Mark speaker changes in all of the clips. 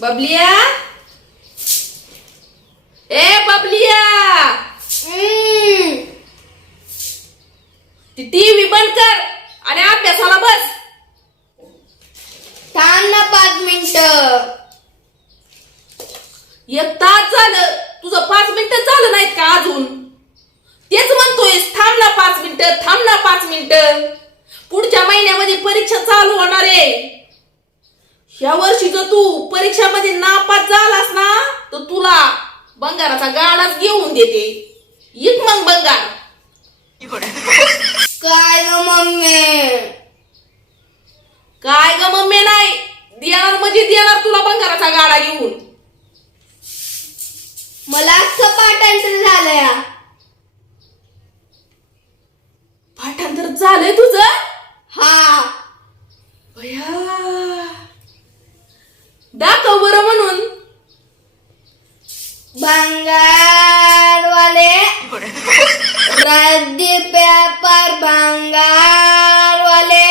Speaker 1: बबलिया? ए बबलिया! ती टीव्ही बंद कर आणि अभ्यासाला बस.
Speaker 2: थांब ना पाच मिनिट.
Speaker 1: एक तास झालं. तुझं पाच मिनिटं झालं नाहीत का अजून? तेच म्हणतोयस थांब ना पाच मिनिटं थांब ना पाच मिनिटं. पुढच्या महिन्यामध्ये परीक्षा चालू होणार आहे. ह्या वर्षी जर तू परीक्षामध्ये नापास झालास ना तर तुला बंगाराचा गाडाच घेऊन देते. इक मग बंगार.
Speaker 2: काय ग मम्मी?
Speaker 1: काय ग मम्मी नाही? देणार म्हणजे देणार तुला बंगाराचा गाडा घेऊन.
Speaker 2: मला पाठांतर झालं या
Speaker 1: पाठांतर झालंय तुझं?
Speaker 2: भंगारवाले रद्दी पेपर भंगारवाले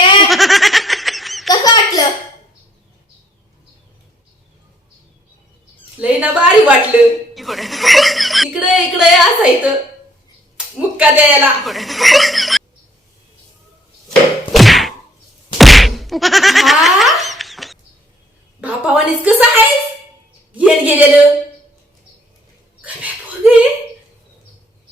Speaker 2: कसं वाटलं?
Speaker 1: लय ना भारी वाटलं. इकडे इकडे असायचं मुक्का द्यायला. हा? बापावानीच गेलेलं.